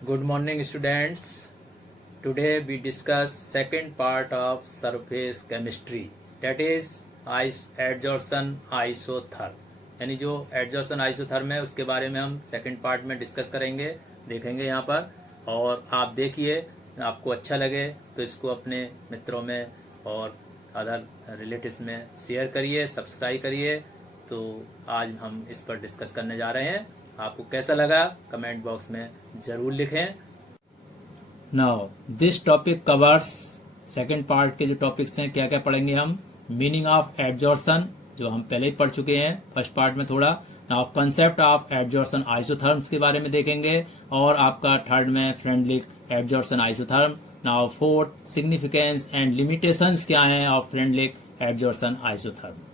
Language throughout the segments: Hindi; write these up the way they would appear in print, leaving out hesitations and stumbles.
Good morning, students. Today we discuss second part of surface chemistry, that is adsorption isotherm. यानी जो adsorption isotherm है उसके बारे में हम सेकंड पार्ट में डिस्कस करेंगे, देखेंगे यहाँ पर। और आप देखिए, आपको अच्छा लगे तो इसको अपने मित्रों में और अदर रिलेटिव्स में शेयर करिए, सब्सक्राइब करिए। तो आज हम इस पर डिस्कस करने जा रहे हैं। आपको कैसा लगा कमेंट बॉक्स में जरूर लिखें। Now this topic covers, second part के जो टॉपिक्स हैं क्या क्या पढ़ेंगे हम। मीनिंग ऑफ एडजॉर्सन जो हम पहले ही पढ़ चुके हैं फर्स्ट पार्ट में थोड़ा। Now concept of adsorption isotherms के बारे में देखेंगे। और आपका थर्ड में Freundlich adsorption isotherm. Now fourth significance and limitations क्या हैं ऑफ फ्रेंडलिक एडजॉर्सन आइसोथर्म।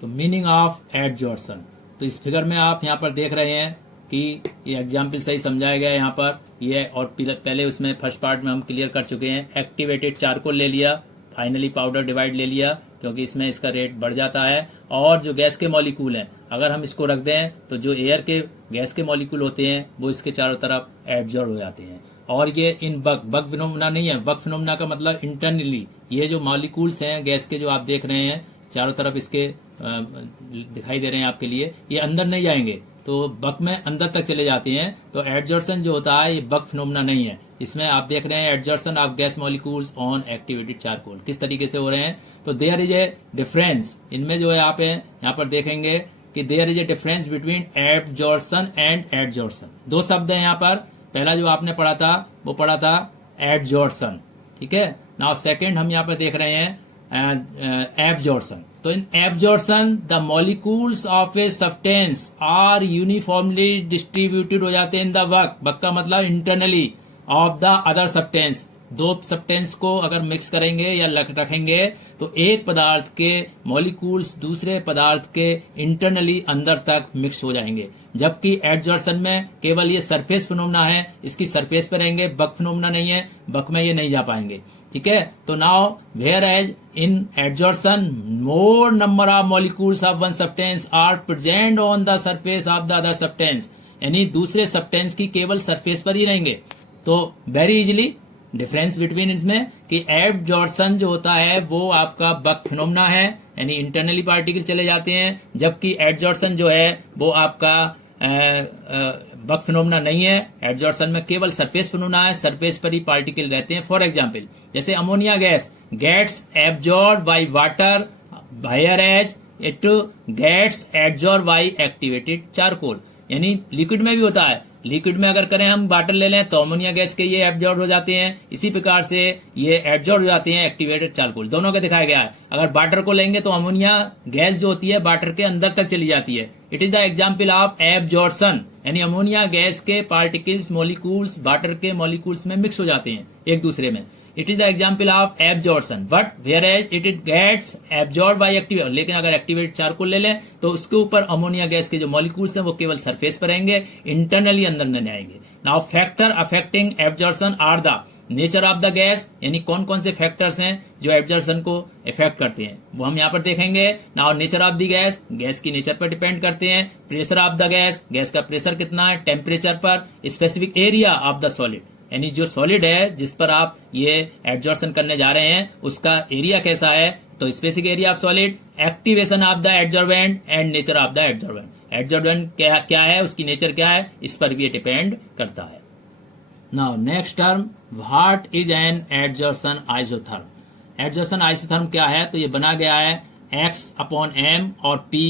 तो मीनिंग ऑफ एडजॉर्सन, तो इस फिगर में आप यहाँ पर देख रहे हैं कि ये एग्जाम्पल सही समझाया गया है यहाँ पर ये। और पहले उसमें फर्स्ट पार्ट में हम क्लियर कर चुके हैं। एक्टिवेटेड चारकोल ले लिया, फाइनली पाउडर डिवाइड ले लिया, क्योंकि इसमें इसका रेट बढ़ जाता है। और जो गैस के मॉलिक्यूल हैं अगर हम इसको रख दें तो जो एयर के गैस के मॉलिक्यूल होते हैं वो इसके चारों तरफ एब्जॉर्ब हो जाते हैं। और ये इन बग फिनोमेना नहीं है। बग फिनोमेना का मतलब इंटरनली ये जो मॉलिक्यूल्स हैं गैस के जो आप देख रहे हैं चारों तरफ इसके दिखाई दे रहे हैं आपके लिए, ये अंदर नहीं जाएंगे तो बक में अंदर तक चले जाते हैं। तो एडजॉर्सन जो होता है ये बक फिनोमेना नहीं है। इसमें आप देख रहे हैं adsorption of gas molecules on activated charcoal किस तरीके से हो रहे हैं। तो देयर इज ए डिफरेंस, इनमें जो है आप यहाँ पर देखेंगे कि there is a difference between adsorption and adsorption. दो शब्द है यहाँ पर। पहला जो आपने पढ़ा था वो पढ़ा था एडजॉर्सन, ठीक है। नाउ सेकेंड हम यहाँ पर देख रहे हैं एब्जॉर्सन। तो in absorption the molecules of a substance are uniformly distributed हो जाते हैं इन द बक का मतलब internally of the other substance. दो सब्सटेंस को अगर मिक्स करेंगे या रखेंगे तो एक पदार्थ के मॉलिक्यूल्स दूसरे पदार्थ के इंटरनली अंदर तक मिक्स हो जाएंगे। जबकि एडजॉर्सन में केवल ये सरफेस फिनोमेना है, इसकी सरफेस पे रहेंगे, बक फिनोमेना नहीं है, बक में ये नहीं जा पाएंगे, ठीक है। तो now whereas in adsorption more number of molecules of one substance are present on the surface of the other substance, यानी दूसरे सब्सटेंस की केवल सरफेस पर ही रहेंगे। तो वेरी इजिली डिफरेंस बिटवीन इसमें कि एडजॉर्सन जो होता है वो आपका बक फिनोमेना है, यानी इंटरनली पार्टिकल चले जाते हैं, जबकि एडजॉर्सन जो है वो आपका बक फिनोमेना नहीं है। एडजॉर्सन में केवल सरफेस फिनोमेना है, सरफेस पर ही पार्टिकल रहते हैं। फॉर एग्जांपल जैसे ammonia gas gets absorb by water higher as it gets absorb by activated charcoal, यानी लिक्विड में भी होता है। लिक्विड में अगर करें हम वाटर ले लें तो अमोनिया गैस के ये एब्जॉर्ब हो जाते हैं, इसी प्रकार से ये एब्जॉर्ब हो जाते हैं एक्टिवेटेड चारकोल। दोनों का दिखाया गया है। अगर वाटर को लेंगे तो अमोनिया गैस जो होती है वाटर के अंदर तक चली जाती है। It is the example of absorption, यानी अमोनिया गैस के पार्टिकल्स मॉलिक्यूल्स वाटर के मॉलिक्यूल्स में मिक्स हो जाते हैं एक दूसरे में। It is the example of absorption but where as it gets absorb by activate. लेकिन अगर एक्टिवेटेड चारकोल ले लें तो उसके ऊपर अमोनिया गैस के जो मॉलिक्यूल्स हैं वो केवल सरफेस पर रहेंगे, इंटरनली अंदर नहीं आएंगे। Now factor affecting absorption are the nature of the gas, यानी कौन कौन से फैक्टर्स हैं जो एब्जॉर्सन को इफेक्ट करते हैं वो हम यहाँ पर देखेंगे। Now nature of the gas, gas की नेचर पर डिपेंड करते हैं। Pressure of the gas, gas का प्रेशर कितना है, टेम्परेचर पर, specific area of the solid, यानी जो सॉलिड है जिस पर आप ये एब्जॉर्सन करने जा रहे हैं उसका एरिया कैसा है, तो specific area of solid, activation of the absorbent and nature of the absorbent. Absorbent क्या है, उसकी नेचर क्या है, इस पर भी डिपेंड करता है। Now next term, what is an adsorption isotherm. Adsorption isotherm क्या है, तो ये बना गया है x/m और p,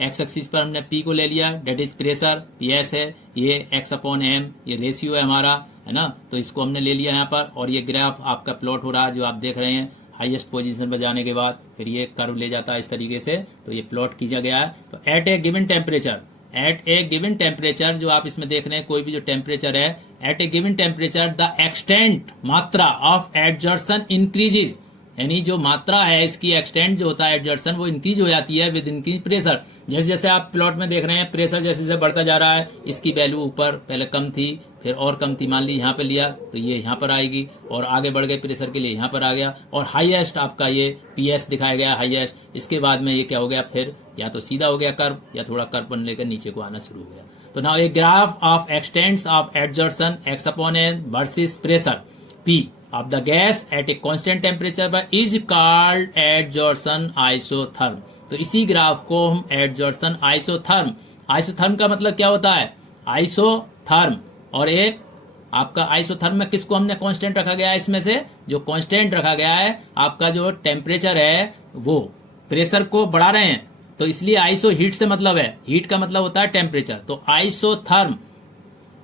एक्स एक्सिस पर हमने p को ले लिया, डेट इज प्रेशर, यस है, ये x/m ये रेशियो है हमारा, है ना। तो इसको हमने ले लिया यहाँ पर। और ये ग्राफ आपका प्लॉट हो रहा है जो आप देख रहे हैं, हाईएस्ट पोजीशन पर जाने के बाद फिर ये कर्व ले जाता है इस तरीके से, तो ये प्लॉट किया गया है। तो एट ए गिवन टेम्परेचर जो आप इसमें देख रहे हैं, कोई भी जो टेम्परेचर है, at a given temperature the extent मात्रा ऑफ एडजॉर्सन इंक्रीजेज, यानी जो मात्रा है इसकी एक्सटेंट जो होता है एडजॉर्सन वो इंक्रीज हो जाती है विद इंक्रीज प्रेशर। जैसे जैसे आप प्लॉट में देख रहे हैं प्रेशर जैसे जैसे बढ़ता जा रहा है, इसकी वैल्यू ऊपर पहले कम थी फिर और कम थी, मान ली यहाँ पे लिया तो ये यहाँ पर आएगी, और आगे बढ़ गए प्रेशर के लिए यहाँ पर आ गया, और हाईएस्ट आपका ये PS दिखाया गया हाईएस्ट। इसके बाद में ये क्या हो गया, फिर या तो सीधा हो गया कर्व या थोड़ा कर्व बन लेकर नीचे को आना शुरू हो गया। तो now a graph of extents of adsorption x/n versus pressure P of the gas at a constant temperature पर इज कॉल्ड एडजॉर्सन आइसोथर्म। तो इसी ग्राफ को हम एडजॉर्सन आइसोथर्म, आइसोथर्म का मतलब क्या होता है, आइसोथर्म, और एक आपका आइसोथर्म में किसको हमने कांस्टेंट रखा गया है, इसमें से जो कांस्टेंट रखा गया है आपका जो टेम्परेचर है वो प्रेशर को बढ़ा रहे हैं, तो इसलिए आइसो हीट से मतलब है, हीट का मतलब होता है टेम्परेचर, तो आइसोथर्म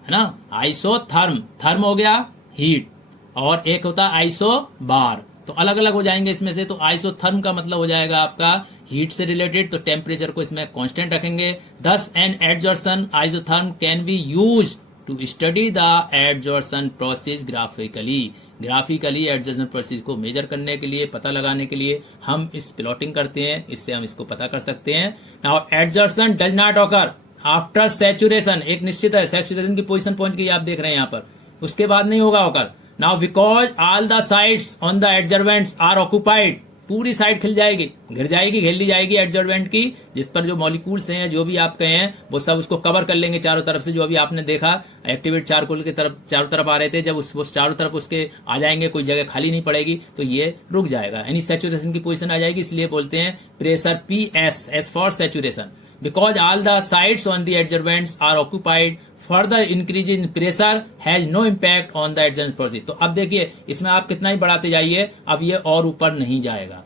है ना, आइसोथर्म, थर्म हो गया हीट, और एक होता है आइसो बार, तो अलग अलग हो जाएंगे इसमें से। तो आइसोथर्म का मतलब हो जाएगा आपका हीट से रिलेटेड, तो टेम्परेचर को इसमें कांस्टेंट रखेंगे। Thus an adsorption isotherm can be use to study the adsorption process graphically. Graphically adsorption process को मेजर करने के लिए, पता लगाने के लिए हम इस प्लॉटिंग करते हैं, इससे हम इसको पता कर सकते हैं। Now adsorption does not occur after saturation, एक निश्चित है, सैचुरेशन की पोजीशन पहुंच गई आप देख रहे हैं यहाँ पर, उसके बाद नहीं होगा occur. Now because all the sites on the adsorbents are occupied, पूरी साइड खिल जाएगी, घिर जाएगी, घेर ली जाएगी एडजर्वेंट की, जिस पर जो मॉलिक्यूल्स हैं, जो भी आप कहे हैं, वो सब उसको कवर कर लेंगे चारों तरफ से। जो अभी आपने देखा एक्टिवेट चारकोल की तरफ चारों तरफ आ रहे थे, जब वो चारों तरफ उसके आ जाएंगे, कोई जगह खाली नहीं पड़ेगी, तो ये रुक जाएगा, यानी सैचुरेशन की पोजीशन आ जाएगी। इसलिए बोलते हैं pressure PS, S for saturation. Because all the sites on the adsorbents are occupied, further increase in pressure has no impact on the adsorbent process. तो अब देखिए इसमें आप कितना ही बढ़ाते जाइए, अब ये और ऊपर नहीं जाएगा।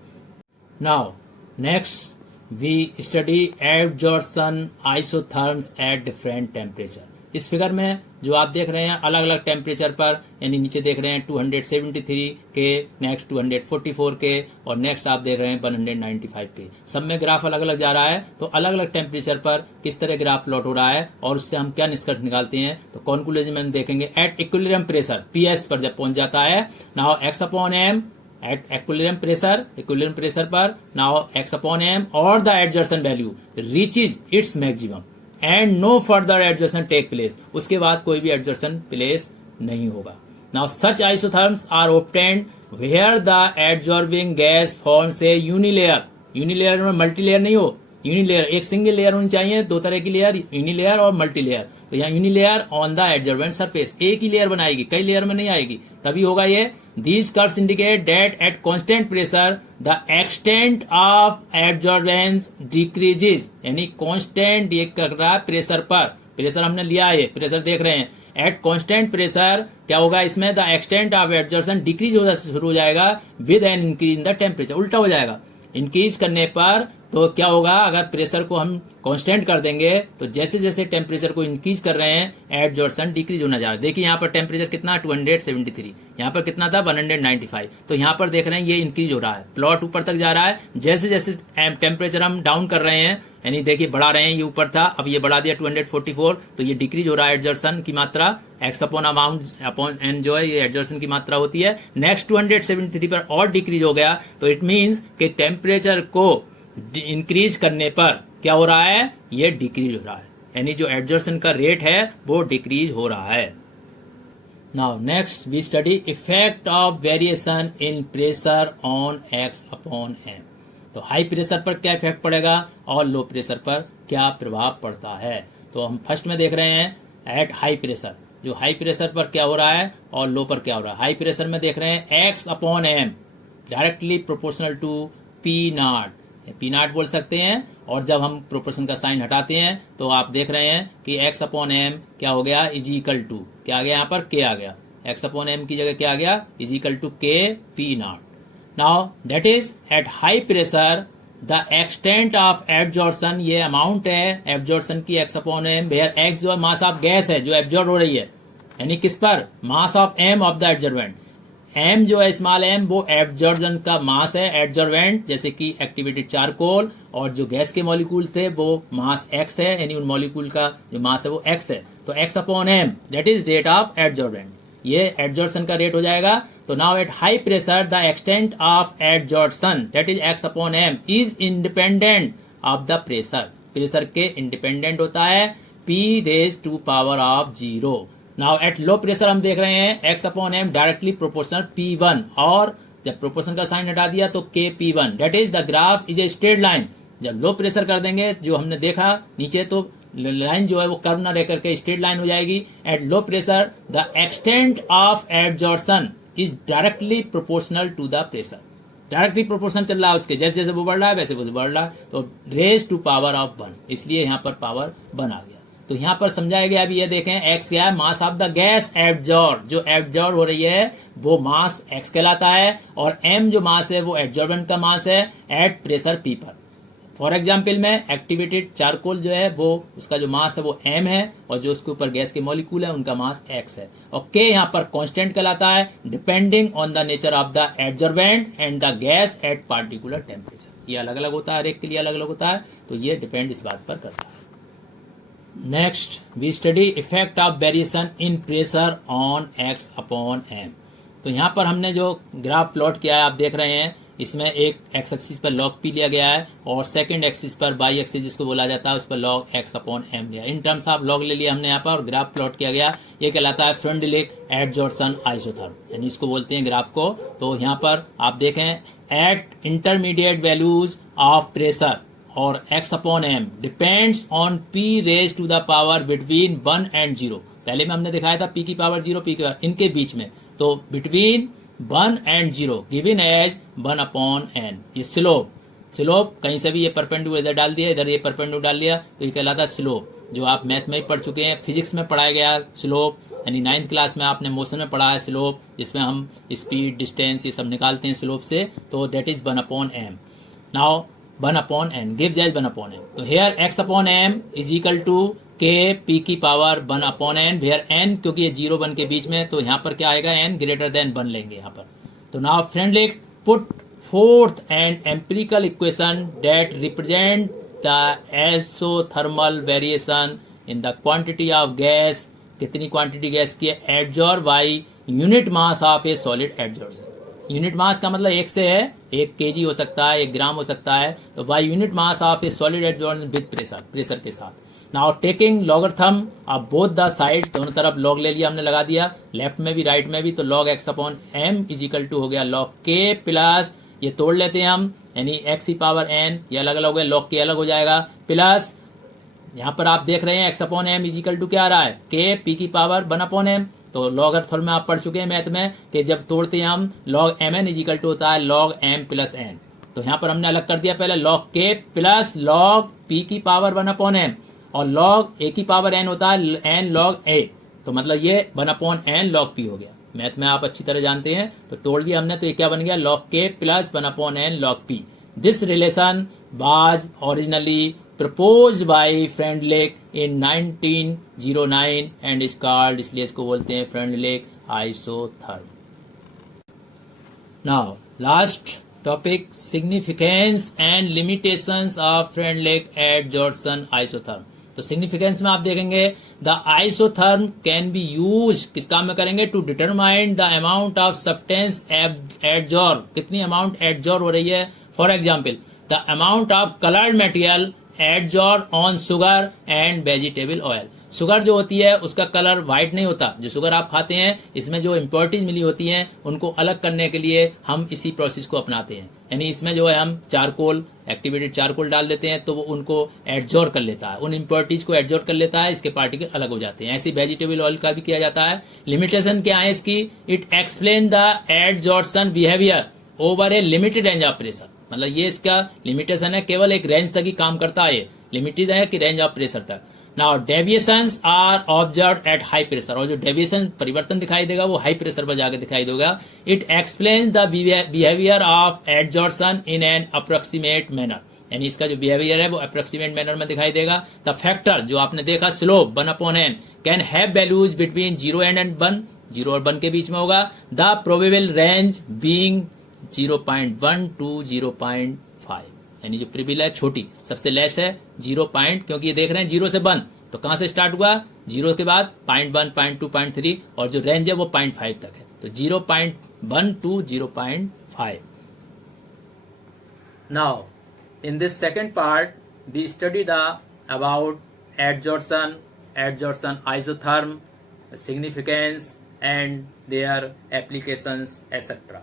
Now next we study adsorption isotherms at different temperature. इस फिगर में जो आप देख रहे हैं अलग अलग टेम्परेचर पर, यानी नीचे देख रहे हैं 273 के, नेक्स्ट 244 के, और नेक्स्ट आप देख रहे हैं 195 के। सब में ग्राफ अलग अलग जा रहा है, तो अलग अलग टेम्परेचर पर किस तरह ग्राफ प्लॉट हो रहा है और उससे हम क्या निष्कर्ष निकालते हैं, तो कॉन्क्लूजन में देखेंगे। एट इक्विलिब्रियम प्रेशर PS पर जब पहुंच जाता है, now x/m at equilibrium pressure पर, नाउ x/m और the adsorption value reaches its maximum and no further adsorption take place, उसके बाद कोई भी एडजॉर्सन प्लेस नहीं होगा। Now such isotherms are obtained where the adsorbing gas forms a unilayer, unilayer में मल्टीलेयर नहीं हो, यूनिलेयर एक सिंगल लेयर होनी चाहिए, दो तरह की लेयर, यूनिलेयर और मल्टीलेयर। तो यहाँ यूनिलेयर ऑन द एडजॉर्बेंट सरफेस, एक ही लेयर बनाएगी, कई लेयर में नहीं आएगी, तभी होगा ये। These curves indicate that at constant pressure the extent of adsorbance decreases, यानी कांस्टेंट ये कर रहा है प्रेशर पर, प्रेशर हमने लिया है, प्रेशर देख रहे हैं। एट कांस्टेंट प्रेशर क्या होगा इसमें, द एक्सटेंट ऑफ एडजॉर्सन डिक्रीज होना शुरू हो जाएगा with an increase in the temperature, उल्टा हो जाएगा। इंक्रीज करने पर तो क्या होगा, अगर प्रेशर को हम कांस्टेंट कर देंगे तो जैसे जैसे टेम्परेचर को इंक्रीज कर रहे हैं एडजॉर्सन डिक्रीज होना जा रहा है। देखिए यहाँ पर टेम्परेचर कितना 273, यहाँ पर कितना था 195, तो यहाँ पर देख रहे हैं ये इंक्रीज हो रहा है, प्लॉट ऊपर तक जा रहा है। जैसे जैसे टेम्परेचर हम डाउन कर रहे हैं, यानी देखिए बढ़ा रहे हैं, ये ऊपर था अब ये बढ़ा दिया 244, तो ये डिक्रीज हो रहा है एडजॉर्सन की मात्रा, x/n जो है ये एडजॉर्सन की मात्रा होती है। नेक्स्ट 273 पर और डिक्रीज हो गया, तो इट मीन्स कि टेम्परेचर को इंक्रीज करने पर क्या हो रहा है, ये डिक्रीज हो रहा है, यानी जो एडजॉर्सन का रेट है वो डिक्रीज हो रहा है। Now next we study effect of variation in pressure on x/m। तो हाई प्रेशर पर क्या इफेक्ट पड़ेगा और लो प्रेशर पर क्या प्रभाव पड़ता है। तो हम फर्स्ट में देख रहे हैं एट हाई प्रेशर, जो हाई प्रेशर पर क्या हो रहा है और लो पर क्या हो रहा है। हाई प्रेशर में देख रहे हैं x/m directly proportional to P0, P0 बोल सकते हैं, और जब हम प्रोपोर्शन का साइन हटाते हैं तो आप देख रहे हैं कि x/m क्या हो गया, इज इक्वल टू क्या आ गया, यहाँ पर k आ गया, x/m की जगह क्या आ गया, is equal to k P0। Now that is at high pressure the extent of absorption, ये अमाउंट है एब्जॉर्प्शन की x/m, वेयर x जो मास ऑफ गैस है जो एब्जॉर्ब हो रही है, यानी किस पर, mass of m of the absorbent. m जो है स्मॉल m वो एब्जॉर्बन का मास है, एब्जॉर्बेंट जैसे कि एक्टिवेटेड चारकोल, और जो गैस के मॉलिक्यूल थे वो मास x है, यानी उन मॉलिक्यूल का जो मास है वो x है। तो x/m that is rate of absorbent, ये एब्जॉर्प्शन का रेट हो जाएगा। तो now at high pressure the extent of absorption that is x/m is independent of the pressure, pressure के इंडिपेंडेंट होता है, p⁻⁴, now at low pressure हम देख रहे हैं x upon m directly proportional P1, और जब प्रोपोर्शन का साइन हटा दिया तो K P1, that is the graph is a straight line. जब लो प्रेशर कर देंगे, जो हमने देखा नीचे, तो लाइन जो है वो कर्व ना रह करके स्ट्रेट लाइन हो जाएगी। At low pressure the extent of absorption is directly proportional to the pressure, directly proportion चल रहा है उसके, जैसे जैसे वो बढ़ रहा है वैसे वो बढ़ रहा है, तो रेज टू पावर ऑफ 1, इसलिए यहाँ पर पावर 1 आ गया। तो यहाँ पर समझाया गया। अभी ये देखें, एक्स क्या है, mass of the gas absorb, जो एब्जॉर्ब हो रही है वो मास एक्स कहलाता है, और एम जो मास है वो एब्जॉर्बेंट का मास है एट प्रेशर पी पर। फॉर एग्जाम्पल में एक्टिवेटेड चारकोल जो है वो, उसका जो मास है वो एम है, और जो उसके ऊपर गैस के मॉलिक्यूल है उनका मास एक्स है, और के यहाँ पर कांस्टेंट कहलाता है depending on the nature of the absorbent and the gas eight particular temperature. ये अलग अलग होता है, हर एक के लिए अलग अलग होता है, तो ये डिपेंड इस बात पर करता है। Next we study effect of variation in pressure on x upon m. तो यहाँ पर हमने जो ग्राफ प्लॉट किया है आप देख रहे हैं, इसमें एक एक्स एक्सिस पर लॉग पी लिया गया है, और सेकंड एक्सिस पर वाई एक्सिस जिसको बोला जाता है उस पर लॉग एक्स अपॉन एम लिया। इन टर्म्स ऑफ लॉग ले लिया हमने यहाँ पर, और ग्राफ प्लॉट किया गया। ये कहलाता है फ्रेंडलिक एडजॉर्सन आइसोथर्म, यानी इसको बोलते हैं ग्राफ को। तो यहाँ पर आप देखें, at intermediate values of pressure और x upon m depends on p raise to the power between 1 and 0। पहले में हमने दिखाया था p की पावर 0, p की पावर, इनके बीच में, तो between 1 and 0 given as 1 upon n। ये स्लोप, स्लोप कहीं से भी ये परपेंडिकुलर इधर डाल दिया, इधर ये परपेंडिकुलर डाल दिया, तो ये कहलाता है स्लोप, जो आप मैथ में ही पढ़ चुके हैं, फिजिक्स में पढ़ाया गया स्लोप, यानी 9th क्लास में आपने मोशन में पढ़ा है स्लोप, जिसमें हम स्पीड, डिस्टेंस ये सब निकालते हैं स्लोप से, तो that is 1 upon m. Now 1 upon n gives as 1 upon m. तो here x upon m is equal to k p की power 1 upon n, where n क्योंकि ये 0 1 के बीच में, तो यहाँ पर क्या आएगा, n ग्रेटर देन 1 लेंगे यहाँ पर। तो now Freundlich put forth and empirical equation that represent the isothermal variation in the quantity of gas, कितनी क्वांटिटी गैस की है, absorb by unit mass of a solid absorb. Unit mass का मतलब 1 से है, 1 kg हो सकता है, 1 ग्राम हो सकता है, तो by unit mass of a solid absorb with pressure, pressure के साथ। Now taking logarithm of both the sides, दोनों तरफ लॉग ले लिया हमने, लगा दिया, लेफ्ट में भी राइट में भी, तो log x upon m is equal to हो गया लॉग के प्लस, ये तोड़ लेते हैं हम, यानी एक्स की पावर एन, ये अलग अलग हो गया, लॉग के अलग हो जाएगा, प्लस यहाँ पर आप देख रहे हैं x upon m is equal to क्या आ रहा है, के पी की पावर 1 अपॉन एम। तो लॉग अर्थोल में आप पढ़ चुके हैं मैथ में कि जब तोड़ते हैं हम, log m n is equal to होता है लॉग एम प्लस एन। तो यहाँ पर हमने अलग कर दिया, पहले log k plus log P की पावर 1 अपॉन एम, और लॉग ए की पावर एन होता है एन लॉग ए, तो मतलब ये 1 अपॉन एन लॉग पी हो गया। मैथ में आप अच्छी तरह जानते हैं, तो तोड़ दिया हमने, तो ये क्या बन गया, log k plus 1 upon n log p. This relation was originally proposed by Freundlich in 1909 and is called, इसलिए इसको बोलते हैं Freundlich isotherm। Now last topic, significance and limitations of Freundlich adsorption isotherm। तो सिग्निफिकेंस में आप देखेंगे, the isotherm can be use, किस काम में करेंगे, to determine the amount of substance absorb, कितनी अमाउंट एब्जॉर्ब हो रही है। For example the amount of coloured material absorb on sugar and vegetable oil. Sugar जो होती है उसका कलर व्हाइट नहीं होता, जो शुगर आप खाते हैं इसमें जो इम्प्योरिटीज मिली होती हैं उनको अलग करने के लिए हम इसी प्रोसेस को अपनाते हैं, यानी इसमें जो है हम चारकोल, एक्टिवेटेड चारकोल डाल देते हैं, तो वो उनको एब्जॉर्ब कर लेता है, उन इम्प्योरिटीज को एब्जॉर्ब कर लेता है, इसके पार्टिकल अलग हो जाते हैं। ऐसे वेजिटेबल ऑयल का भी किया जाता है। लिमिटेशन क्या है इसकी, it explain the absorption behaviour over A limited range of pressure, मतलब ये इसका लिमिटेशन है, केवल एक रेंज तक ही काम करता है, ये लिमिटेड है कि रेंज ऑफ प्रेशर तक। Now deviations are observed at high pressure, और जो डेविएशन परिवर्तन दिखाई देगा वो हाई प्रेशर पर जाकर दिखाई देगा। It explains the behaviour of absorption in an approximate manner, यानी इसका जो बिहेवियर है वो अप्रोक्सीमेट मैनर में दिखाई देगा। द फैक्टर जो आपने देखा slope 1 upon n can have values between 0 and 1, 0 और 1 के बीच में होगा। The probable range being 0.1 to 0.5, यानी जो प्रिबिल है छोटी, सबसे लेस है 0 पॉइंट, क्योंकि ये देख रहे हैं 0 से 1, तो कहां से स्टार्ट हुआ, 0 के बाद 0.1, 0.2, 0.3, और जो रेंज है वो 0.5 तक है, तो 0.1 to 0.5। Now in this second part we study the about absorption isotherm significance and their applications etcetera.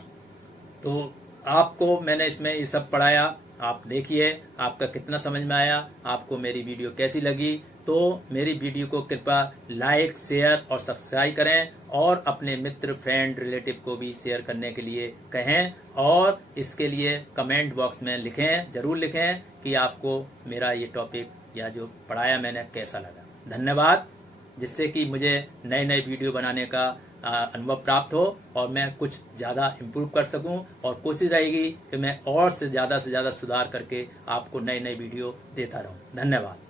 तो आपको मैंने इसमें ये सब पढ़ाया, आप देखिए आपका कितना समझ में आया, आपको मेरी वीडियो कैसी लगी। तो मेरी वीडियो को कृपया लाइक, शेयर और सब्सक्राइब करें और अपने मित्र, फ्रेंड, रिलेटिव को भी शेयर करने के लिए कहें और इसके लिए कमेंट बॉक्स में लिखें, जरूर लिखें कि आपको मेरा ये टॉपिक या जो पढ़ाया मैंने कैसा लगा। धन्यवाद, जिससे कि मुझे नए नए वीडियो बनाने का अनुभव प्राप्त हो और मैं कुछ ज़्यादा इम्प्रूव कर सकूं, और कोशिश रहेगी कि मैं और से ज़्यादा सुधार करके आपको नए नए वीडियो देता रहूं। धन्यवाद।